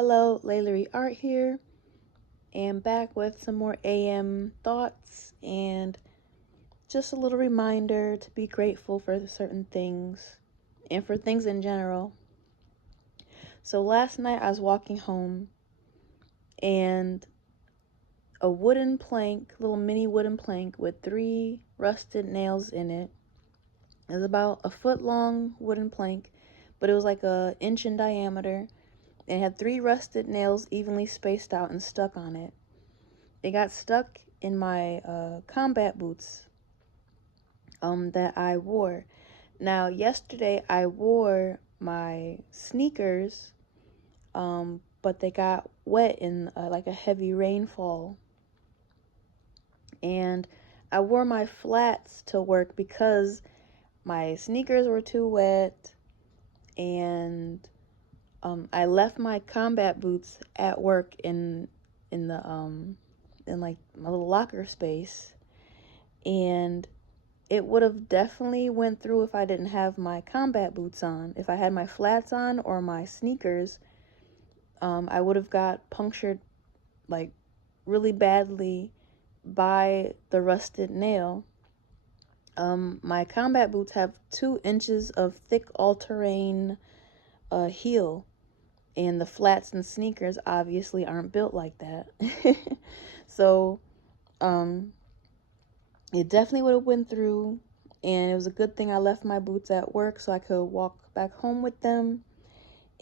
Hello, Laree Art here, and back with some more AM thoughts and just a little reminder to be grateful for certain things and for things in general. So last night I was walking home and a wooden plank, little mini wooden plank with 3 rusted nails in it. It was about a foot long wooden plank, but it was like an inch in diameter and had 3 rusted nails evenly spaced out and stuck on it. It got stuck in my combat boots that I wore. Now, yesterday I wore my sneakers, but they got wet in like a heavy rainfall. And I wore my flats to work because my sneakers were too wet, and I left my combat boots at work in the in like my little locker space, and it would have definitely went through if I didn't have my combat boots on. If I had my flats on or my sneakers, I would have got punctured like really badly by the rusted nail. My combat boots have 2 inches of thick all-terrain heel, and the flats and sneakers obviously aren't built like that. So, it definitely would have went through, and it was a good thing I left my boots at work so I could walk back home with them.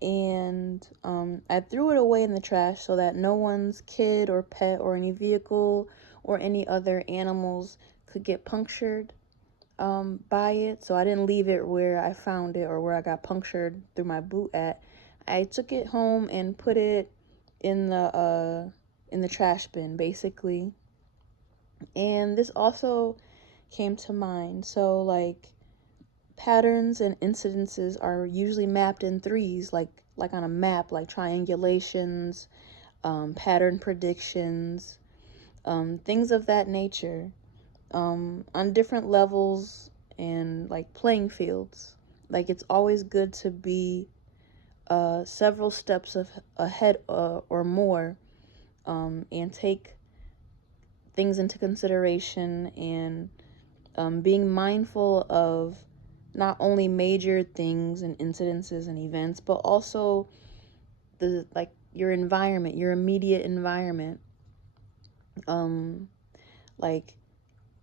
And I threw it away in the trash so that no one's kid or pet or any vehicle or any other animals could get punctured by it. So I didn't leave it where I found it or where I got punctured through my boot at. I took it home and put it in the trash bin, basically. And this also came to mind. So like patterns and incidences are usually mapped in threes, like on a map, like triangulations, pattern predictions, things of that nature, on different levels and like playing fields. Like it's always good to be several steps ahead or more, and take things into consideration, and being mindful of not only major things and incidences and events, but also the like your environment, your immediate environment. Like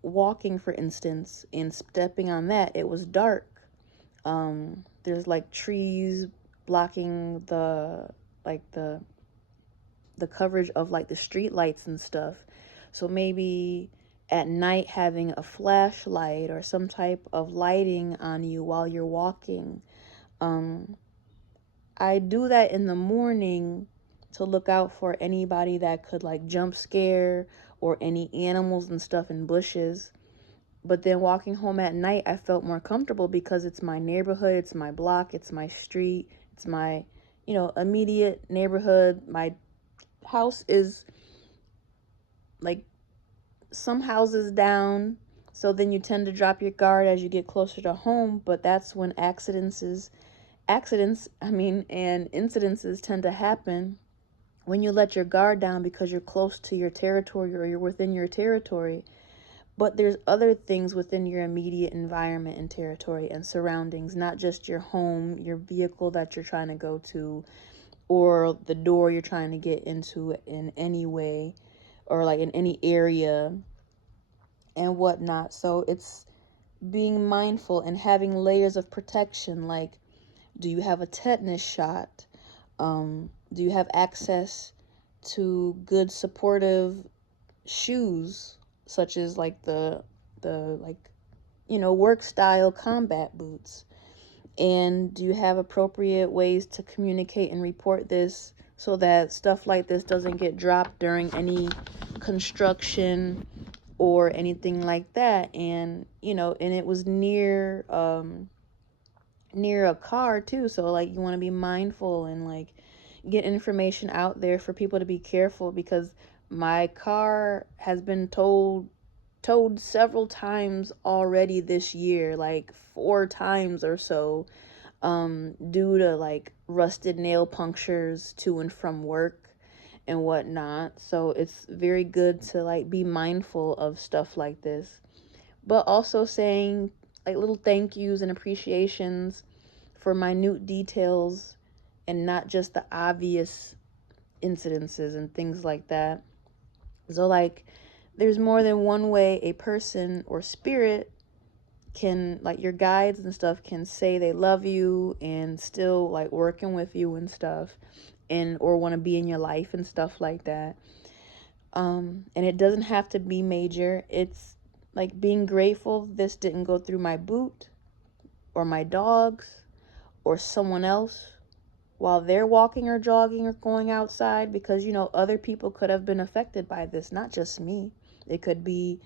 walking, for instance, and stepping on that, it was dark. There's like trees blocking like the coverage of like the street lights and stuff. So maybe at night having a flashlight or some type of lighting on you while you're walking. I do that in the morning to look out for anybody that could like jump scare or any animals and stuff in bushes. But then walking home at night, I felt more comfortable because it's my neighborhood, it's my block, it's my street, it's my, immediate neighborhood. My house is like some houses down, so then you tend to drop your guard as you get closer to home, but that's when and incidences tend to happen when you let your guard down because you're close to your territory or you're within your territory. But there's other things within your immediate environment and territory and surroundings, not just your home, your vehicle that you're trying to go to, or the door you're trying to get into in any way, or like in any area and whatnot. So it's being mindful and having layers of protection. Like, do you have a tetanus shot? Do you have access to good supportive shoes, such as like the work style combat boots? And do you have appropriate ways to communicate and report this so that stuff like this doesn't get dropped during any construction or anything like that? And and it was near a car too, so like you want to be mindful and like get information out there for people to be careful, because my car has been towed several times already this year, like 4 times or so. due to like rusted nail punctures to and from work and whatnot. So it's very good to like be mindful of stuff like this, but also saying like little thank yous and appreciations for minute details and not just the obvious incidences and things like that. So like there's more than one way a person or spirit can, like your guides and stuff, can say they love you and still like working with you and stuff, and or want to be in your life and stuff like that. And it doesn't have to be major. It's like being grateful this didn't go through my boot or my dogs or someone else while they're walking or jogging or going outside, because other people could have been affected by this, not just me. It could be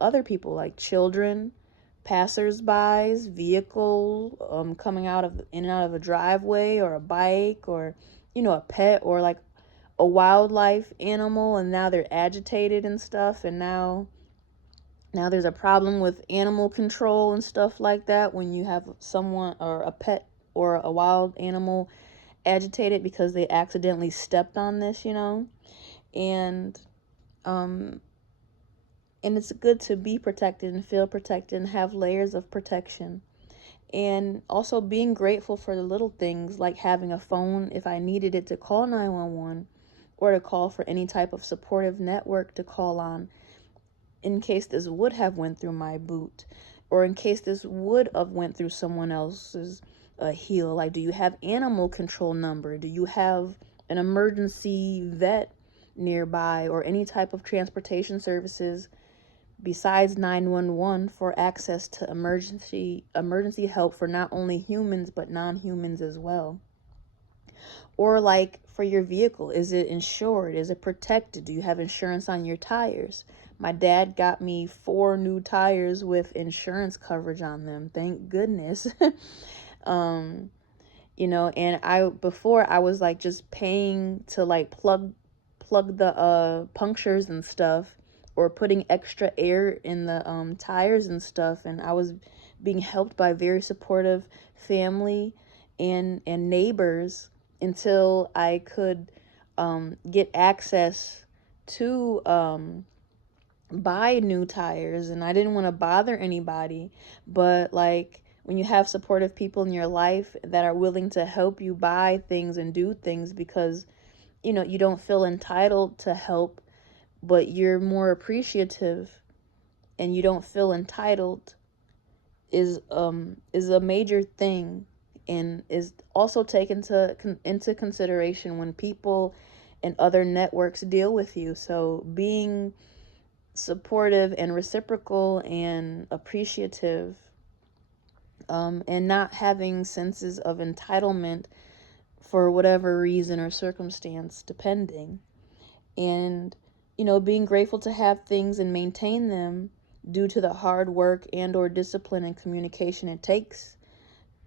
other people, like children, passersbys, vehicle, coming out of in and out of a driveway, or a bike, or a pet, or like a wildlife animal, and now they're agitated and stuff, and now there's a problem with animal control and stuff like that when you have someone or a pet or a wild animal agitated because they accidentally stepped on this, and um and it's good to be protected and feel protected and have layers of protection. And also being grateful for the little things, like having a phone if I needed it to call 911, or to call for any type of supportive network to call on in case this would have went through my boot, or in case this would have went through someone else's heel. Like, do you have animal control number? Do you have an emergency vet nearby, or any type of transportation services besides 911 for access to emergency help for not only humans but non-humans as well? Or like for your vehicle, is it insured? Is it protected? Do you have insurance on your tires? My dad got me 4 new tires with insurance coverage on them. Thank goodness. um, and before I was like just paying to like plug the punctures and stuff, or putting extra air in the tires and stuff, and I was being helped by very supportive family and neighbors until I could get access to buy new tires, and I didn't want to bother anybody. But like when you have supportive people in your life that are willing to help you buy things and do things because you don't feel entitled to help, but you're more appreciative and you don't feel entitled, is a major thing, and is also taken into consideration when people and other networks deal with you. So being supportive and reciprocal and appreciative, and not having senses of entitlement for whatever reason or circumstance, depending. And being grateful to have things and maintain them due to the hard work and or discipline and communication it takes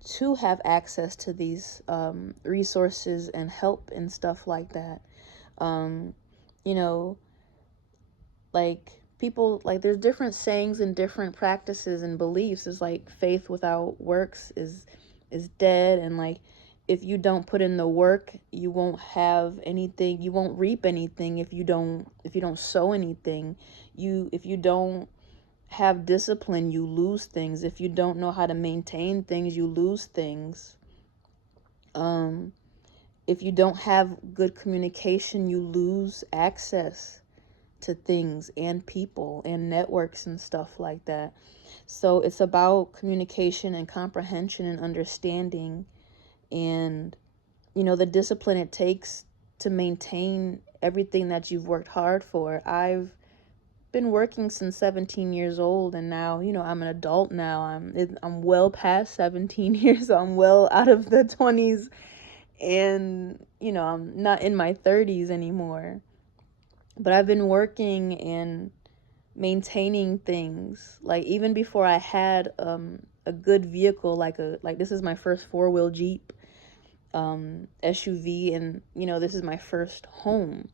to have access to these resources and help and stuff like that. um, you know like people, like there's different sayings and different practices and beliefs. Is like faith without works is dead, and like if you don't put in the work, you won't have anything, you won't reap anything. If you don't sow anything, if you don't have discipline, you lose things. If you don't know how to maintain things, you lose things. um if you don't have good communication, you lose access to things and people and networks and stuff like that. So it's about communication and comprehension and understanding, and the discipline it takes to maintain everything that you've worked hard for. I've been working since 17 years old, and now I'm an adult now. I'm well past 17 years, so I'm well out of the 20s, and I'm not in my 30s anymore. But I've been working and maintaining things, like even before I had a good vehicle, like this is my first four-wheel Jeep SUV, and this is my first home.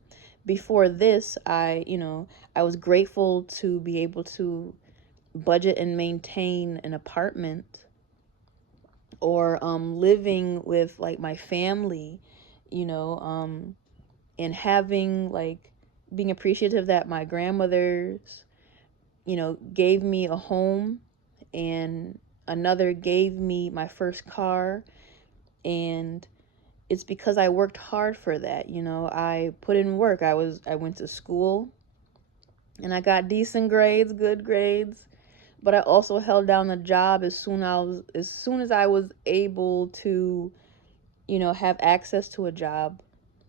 Before this, I was grateful to be able to budget and maintain an apartment, or living with like my family, and having like being appreciative that my grandmothers, gave me a home, and another gave me my first car. And it's because I worked hard for that. I put in work. I went to school and I got decent grades, good grades, but I also held down a job as soon as I was able to, have access to a job.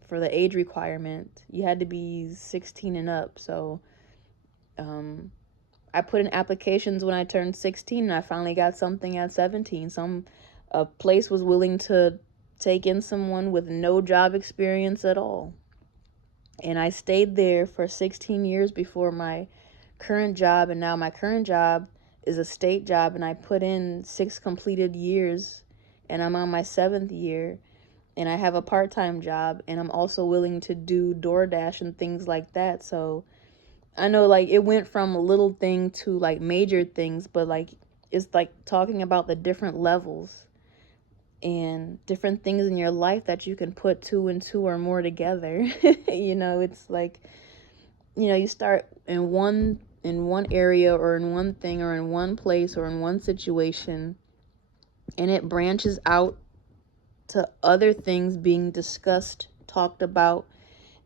For the age requirement, you had to be 16 and up. So I put in applications when I turned 16, and I finally got something at 17. A place was willing to take in someone with no job experience at all. And I stayed there for 16 years before my current job, and now my current job is a state job, and I put in 6 completed years, and I'm on my 7th year, and I have a part-time job, and I'm also willing to do DoorDash and things like that. So I know like it went from a little thing to like major things, but like it's like talking about the different levels and different things in your life that you can put 2 and 2 or more together. It's like, you start in one area or in one thing or in one place or in one situation, and it branches out to other things being discussed, talked about,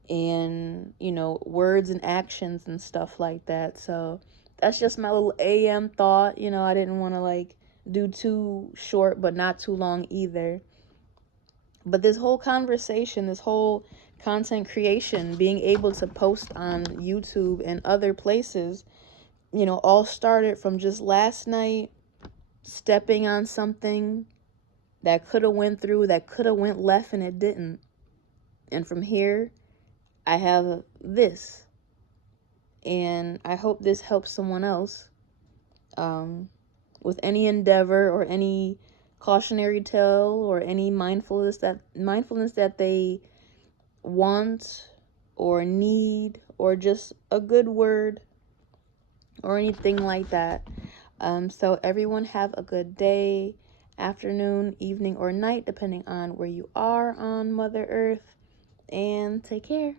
and words and actions and stuff like that. So that's just my little AM thought. I didn't want to like do too short but not too long either. But this whole conversation, this whole content creation, being able to post on YouTube and other places, all started from just last night stepping on something that could have went through, that could have went left, and it didn't. And from here I have this, and I hope this helps someone else with any endeavor or any cautionary tale or any mindfulness that they want or need, or just a good word or anything like that. So everyone have a good day, afternoon, evening, or night, depending on where you are on Mother Earth, and take care.